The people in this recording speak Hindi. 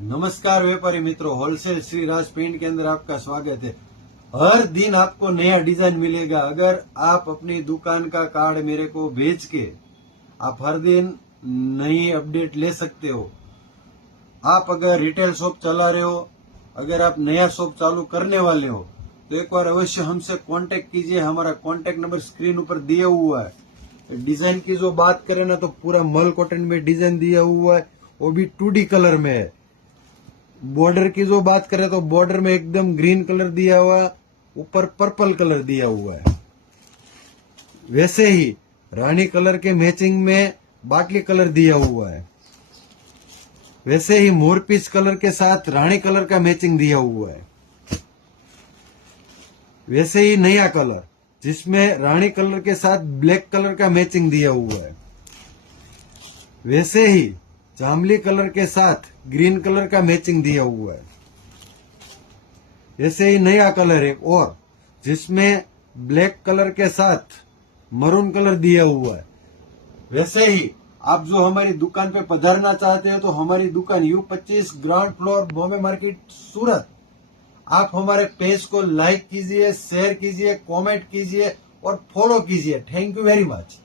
नमस्कार व्यापारी मित्रों, होलसेल श्री राज पेंट के अंदर आपका स्वागत है। हर दिन आपको नया डिजाइन मिलेगा। अगर आप अपनी दुकान का कार्ड मेरे को भेज के आप हर दिन नई अपडेट ले सकते हो। आप अगर रिटेल शॉप चला रहे हो, अगर आप नया शॉप चालू करने वाले हो तो एक बार अवश्य हमसे कांटेक्ट कीजिए। हमारा कांटेक्ट नंबर स्क्रीन ऊपर दिया हुआ है। डिजाइन की जो बात करें ना, तो पूरा मल कॉटन में डिजाइन दिया हुआ है, वो भी 2D कलर में है। बॉर्डर की जो बात करें तो बॉर्डर में एकदम ग्रीन कलर दिया हुआ है, ऊपर पर्पल कलर दिया हुआ है। वैसे ही रानी कलर के मैचिंग में बाटली कलर दिया हुआ है। वैसे ही मोरपीस कलर के साथ रानी कलर का मैचिंग दिया हुआ है। वैसे ही नया कलर जिसमें रानी कलर के साथ ब्लैक कलर का मैचिंग दिया हुआ है। वैसे ही जामली कलर के साथ ग्रीन कलर का मैचिंग दिया हुआ है। वैसे ही नया कलर है और जिसमें ब्लैक कलर के साथ मरून कलर दिया हुआ है। वैसे ही आप जो हमारी दुकान पे पधारना चाहते हो तो हमारी दुकान U25 ground floor, Bombay market, Surat. आप हमारे पेज को लाइक कीजिए, शेयर कीजिए, कमेंट कीजिए और फॉलो कीजिए। Thank you very much.